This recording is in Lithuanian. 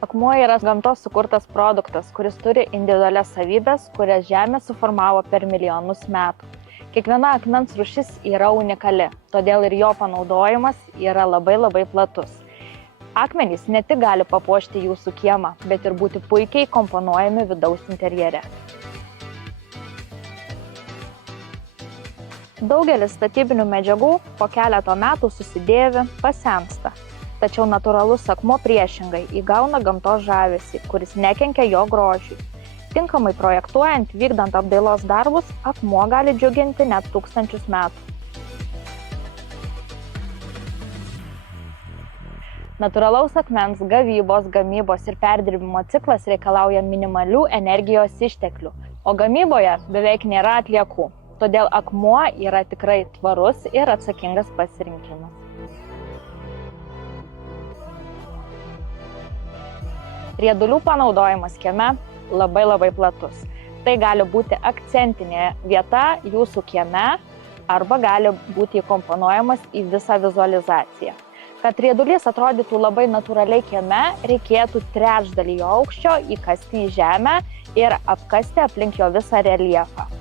Akmuo yra gamtos sukurtas produktas, kuris turi individualias savybės, kurias Žemė suformavo per milijonus metų. Kiekviena akmens rūšis yra unikali, todėl ir jo panaudojimas yra labai platus. Akmenys ne tik gali papuošti jūsų kiemą, bet ir būti puikiai komponuojami vidaus interjere. Daugelis statybinių medžiagų po keleto metų susidėvi, pasensta. Tačiau natūralus akmuo priešingai įgauna gamtos žavesį, kuris nekenkia jo grožiui. Tinkamai projektuojant, vykdant apdailos darbus, akmuo gali džiuginti net tūkstančius metų. Natūralaus akmens gavybos, gamybos ir perdirbimo ciklas reikalauja minimalių energijos išteklių, o gamyboje beveik nėra atliekų. Todėl akmuo yra tikrai tvarus ir atsakingas pasirinkimas. Riedulių panaudojimas kieme labai platus. Tai gali būti akcentinė vieta jūsų kieme arba gali būti įkomponuojamas į visą vizualizaciją. Kad riedulys atrodytų labai natūraliai kieme, reikėtų trečdalį jo aukščio įkasti į žemę ir apkasti aplink jo visą reljefą.